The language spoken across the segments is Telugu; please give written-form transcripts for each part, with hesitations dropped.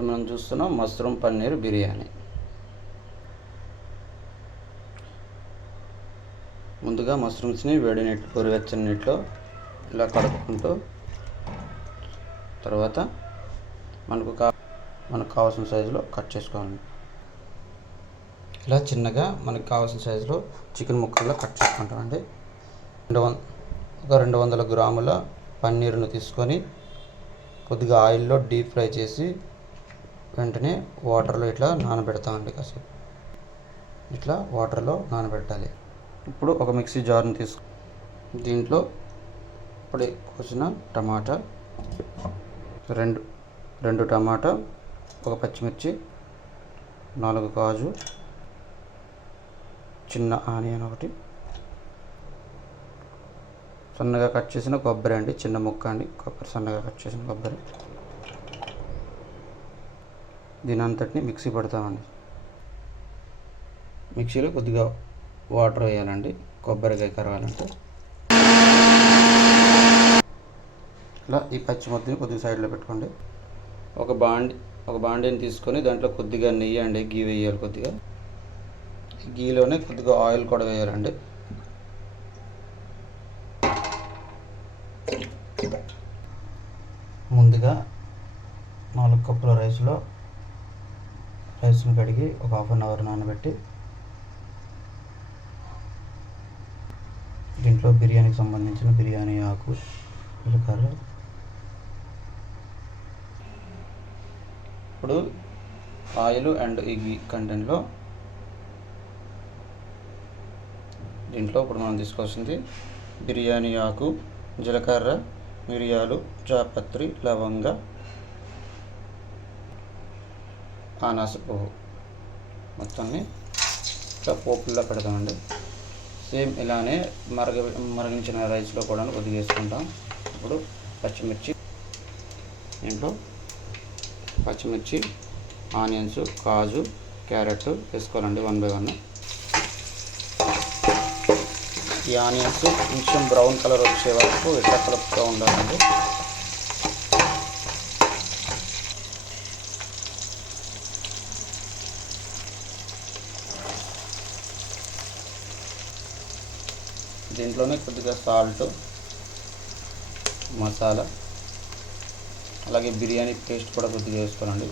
ఇప్పుడు మనం చూస్తున్నాం మష్రూమ్ పన్నీర్ బిర్యానీ. ముందుగా మష్రూమ్స్ని వేడి నీటి గోరువెచ్చని నీటిలో ఇలా కడుక్కుంటూ, తర్వాత మనకు కావాల్సిన సైజులో కట్ చేసుకోవాలి. ఇలా చిన్నగా మనకు కావాల్సిన సైజులో చికెన్ ముక్కల్లో కట్ చేసుకుంటామండి. ఒక 200 గ్రాముల పన్నీరును తీసుకొని కొద్దిగా ఆయిల్లో డీప్ ఫ్రై చేసి వెంటనే వాటర్లో ఇట్లా నానబెడతామండి. కాసేపు ఇట్లా వాటర్లో నానబెట్టాలి. ఇప్పుడు ఒక మిక్సీ జార్ని దీంట్లో ఇప్పుడే కోసిన టమాటా, రెండు టమాటా, ఒక పచ్చిమిర్చి, 4 కాజు, చిన్న ఆనియన్ ఒకటి, సన్నగా కట్ చేసిన కొబ్బరి అండి, చిన్న ముక్క అండి కొబ్బరి, సన్నగా కట్ చేసిన కొబ్బరి. దీని అంతటిని మిక్సీ పడతామండి. మిక్సీలో కొద్దిగా వాటర్ వేయాలండి కొబ్బరికాయ కరగాలంటే. ఇలా ఈ పచ్చి ముద్దని కొద్దిగా సైడ్లో పెట్టుకోండి. ఒక బాండీని తీసుకొని దాంట్లో కొద్దిగా నెయ్యి అండి, గీ వేయాలి. కొద్దిగా గీలోనే కొద్దిగా ఆయిల్ కూడా వేయాలండి. ముందుగా 4 కప్పుల రైస్ని కడిగి ఒక ½ అన్ అవర్ నానబెట్టి దీంట్లో బిర్యానీకి సంబంధించిన బిర్యానీ ఆకు, జీలకర్ర. ఇప్పుడు ఆయిల్ అండ్ ఈ గీ కంటెంట్లో దీంట్లో ఇప్పుడు మనం తీసుకోవాల్సింది బిర్యానీ ఆకు, జీలకర్ర, మిరియాలు, జాపత్రి, లవంగ, అనాస పువ్వు మొత్తాన్ని ఇట్లా పోపుల్లో పెడతామండి. సేమ్ ఇలానే మరిగించిన రైస్లో కూడా కొద్దిగా వేసుకుంటాం. ఇప్పుడు పచ్చిమిర్చి, ఆనియన్స్, కాజు, క్యారెట్ వేసుకోవాలండి 1 by 1. ఈ ఆనియన్స్ కొంచెం బ్రౌన్ కలర్ వచ్చే వరకు ఇట్లా కలుపుతూ ఉండాలండి. దీంట్లోనే కొద్దిగా సాల్ట్, మసాలా, అలాగే బిర్యానీ పేస్ట్ కూడా కొద్దిగా వేసుకోవాలండి.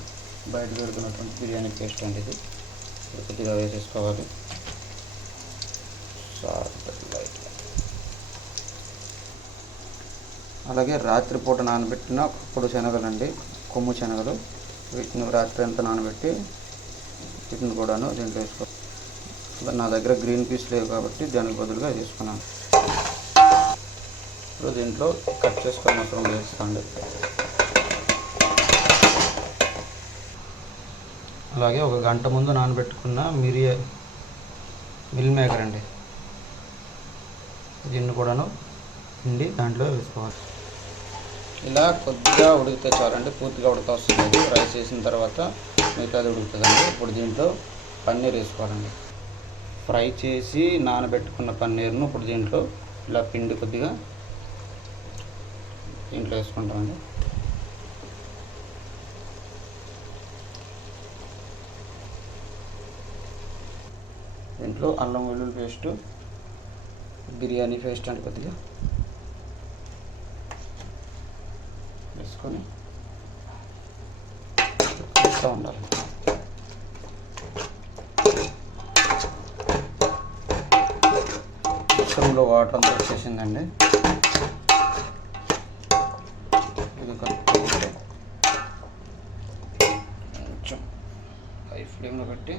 బయట పెడుతున్నటువంటి బిర్యానీ పేస్ట్ అండి ఇది కొద్దిగా వేసేసుకోవాలి. అలాగే రాత్రిపూట నానబెట్టిన పొడి శనగలండి, కొమ్ము శనగలు, వీటిని రాత్రి అంతా నానబెట్టి వీటిని కూడాను దీంట్లో వేసుకోవాలి. నా దగ్గర గ్రీన్ పీస్ లేవు కాబట్టి దానికి బదులుగా తీసుకున్నాను. ఇప్పుడు దీంట్లో కట్ చేసుకొని మష్రూమ్ వేసుకోండి. అలాగే ఒక గంట ముందు నానబెట్టుకున్న మిల్ మేకర్ అండి, దీన్ని కూడాను పిండి దాంట్లో వేసుకోవాలి. ఇలా కొద్దిగా ఉడికితే చాలండి, పూర్తిగా ఉడక వస్తుంది. రైస్ వేసిన తర్వాత మిగతాది ఉడుకుతుందండి. ఇప్పుడు దీంట్లో పన్నీర్ వేసుకోవాలండి. ఫ్రై చేసి నానబెట్టుకున్న పన్నీర్ను ఇప్పుడు దీంట్లో ఇలా పిండి కొద్దిగా దీంట్లో వేసుకుంటామండి. దీంట్లో అల్లం వెల్లుల్లి పేస్టు, బిర్యానీ పేస్ట్ అంటే కొద్దిగా వేసుకొని కలుపుతూ ఉండాలి. మష్రూమ్లో వాటర్ అంతా వచ్చేసిందండి. ఇది కలుపుకుంటే కొంచెం హై ఫ్లేమ్లో పెట్టి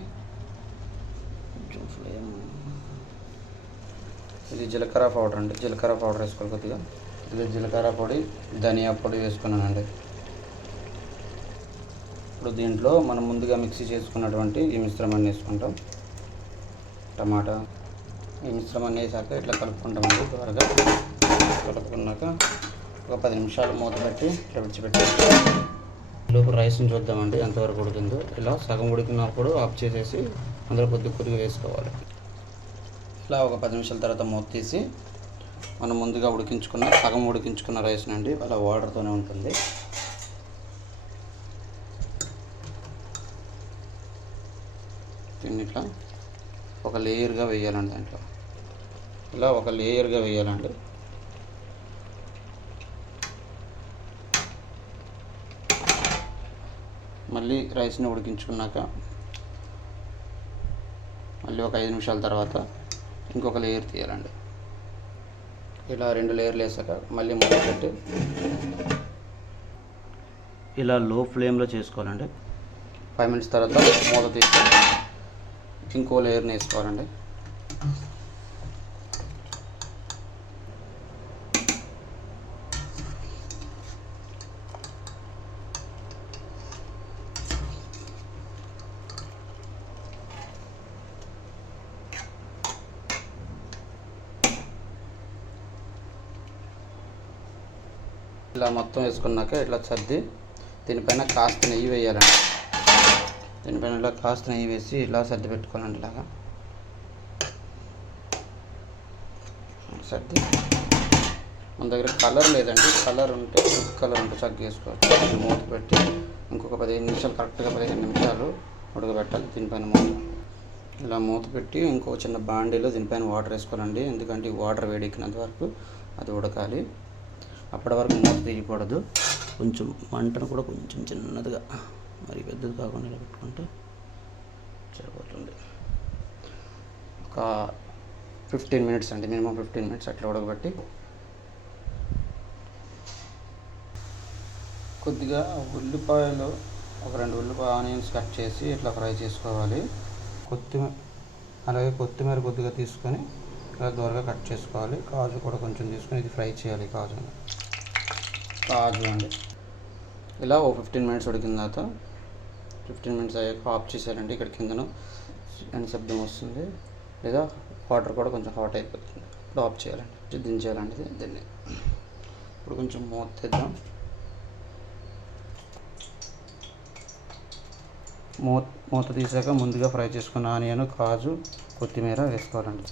ఇది జీలకర్ర పౌడర్ అండి, జీలకర్ర పౌడర్ వేసుకోవాలి కొద్దిగా. ఇది జీలకర్ర పొడి, ధనియా పొడి వేసుకున్నానండి. ఇప్పుడు దీంట్లో మనం ముందుగా మిక్సీ చేసుకున్నటువంటి ఈ మిశ్రమాన్ని వేసుకుంటాం. టమాటా ఈ మిశ్రమాన్ని వేసాక ఇట్లా కలుపుకుంటామండి. త్వరగా కలుపుకున్నాక ఒక 10 నిమిషాలు మూత పెట్టి ఇట్లా విడిచిపెట్టి లోపు రైస్ని చూద్దామండి ఎంతవరకు ఉడికిందో. ఇలా సగం ఉడికినప్పుడు ఆఫ్ చేసేసి అందులో కొద్దిగా వేసుకోవాలి. ఇలా ఒక 10 నిమిషాల తర్వాత మూత తీసి మనం ముందుగా సగం ఉడికించుకున్న రైస్ నుండి అలా వాటర్తోనే ఉంటుంది. దీన్ని ఇట్లా ఒక లేయర్గా వేయాలండి. దాంట్లో ఇలా ఒక లేయర్గా వేయాలండి. మళ్ళీ రైస్ని ఉడికించుకున్నాక మళ్ళీ ఒక 5 నిమిషాల తర్వాత ఇంకొక లేయర్ తీయాలండి. ఇలా 2 లేయర్లు వేసాక మళ్ళీ మూత పెట్టి ఇలా లో ఫ్లేమ్లో చేసుకోవాలండి. 5 మినిట్స్ తర్వాత మూత తీసి ఇంకో లేయర్ని వేసుకోవాలండి. ఇలా మొత్తం వేసుకున్నాక ఇట్లా సర్ది దీనిపైన కాస్త నెయ్యి వేయాలండి. దీనిపైన ఇలా కాస్త నెయ్యి వేసి ఇలా సర్ది పెట్టుకోవాలండి. ఇలాగా సర్ది మన దగ్గర కలర్ లేదండి, కలర్ ఉంటే ఫుడ్ కలర్ ఉంటే చక్కగా వేసుకోవచ్చు. మూత పెట్టి ఇంకొక 15 నిమిషాలు, కరెక్ట్గా 15 నిమిషాలు ఉడకబెట్టాలి. దీనిపైన ఇలా మూత పెట్టి ఇంకో చిన్న బాండీలో దీనిపైన వాటర్ వేసుకోవాలండి. ఎందుకంటే వాటర్ వేడెక్కినంత వరకు అది ఉడకాలి. అప్పటి వరకు మూత తీయకూడదు. కొంచెం మంటను కూడా కొంచెం చిన్నదిగా, మరి పెద్దది కాకుండా ఇలా పెట్టుకుంటే సరిపోతుంది. ఒక 15 మినిట్స్ అండి, మినిమం 15 మినిట్స్ అట్లా ఉడకబెట్టి కొద్దిగా ఉల్లిపాయలు, ఒక 2 ఉల్లిపాయ ఆనియన్స్ కట్ చేసి ఇట్లా ఫ్రై చేసుకోవాలి. అలాగే కొత్తిమీర కొద్దిగా తీసుకొని ఇలా దూరగా కట్ చేసుకోవాలి. కాజు కూడా కొంచెం తీసుకొని ఇది ఫ్రై చేయాలి. కాజు అండి ఇలా ఓ 15 మినిట్స్ ఉడికిన తర్వాత 15 మినిట్స్ అయ్యాక ఆఫ్ చేసేయాలండి. ఇక్కడ కిందను శబ్దం వస్తుంది, లేదా వాటర్ కూడా కొంచెం హాట్ అయిపోతుంది. ఇప్పుడు ఆఫ్ చేయాలండి, దించేయాలండి దీన్ని. ఇప్పుడు కొంచెం మూత తీద్దాం. మూత తీసాక ముందుగా ఫ్రై చేసుకున్న ఆనియన్, కాజు, కొత్తిమీర వేసుకోవాలండి.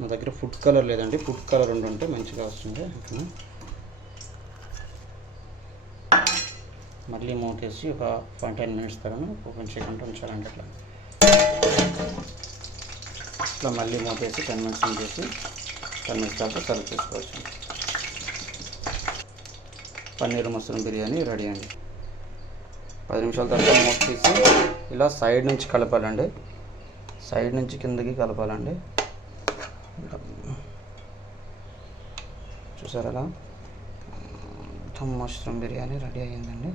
నా దగ్గర ఫుడ్ కలర్ లేదండి, ఫుడ్ కలర్ ఉంటే మంచిగా వస్తుంది. మళ్ళీ మూతేసి ఒక 10 మినిట్స్ తర్వాత కొంచెం గంట ఉంచాలండి. ఇట్లా మళ్ళీ మూతేసి 10 మినిట్స్ ఉంచేసి 10 మినిట్స్ తర్వాత సర్వ్ చేసుకోవచ్చు. పన్నీర్ మష్రూమ్ బిర్యానీ రెడీ అండి. 10 నిమిషాల తర్వాత మూత తీసి ఇలా సైడ్ నుంచి కలపాలండి. సైడ్ నుంచి కిందకి కలపాలండి. చూసారా, మష్రూమ్ బిర్యానీ రెడీ అయ్యిందండి.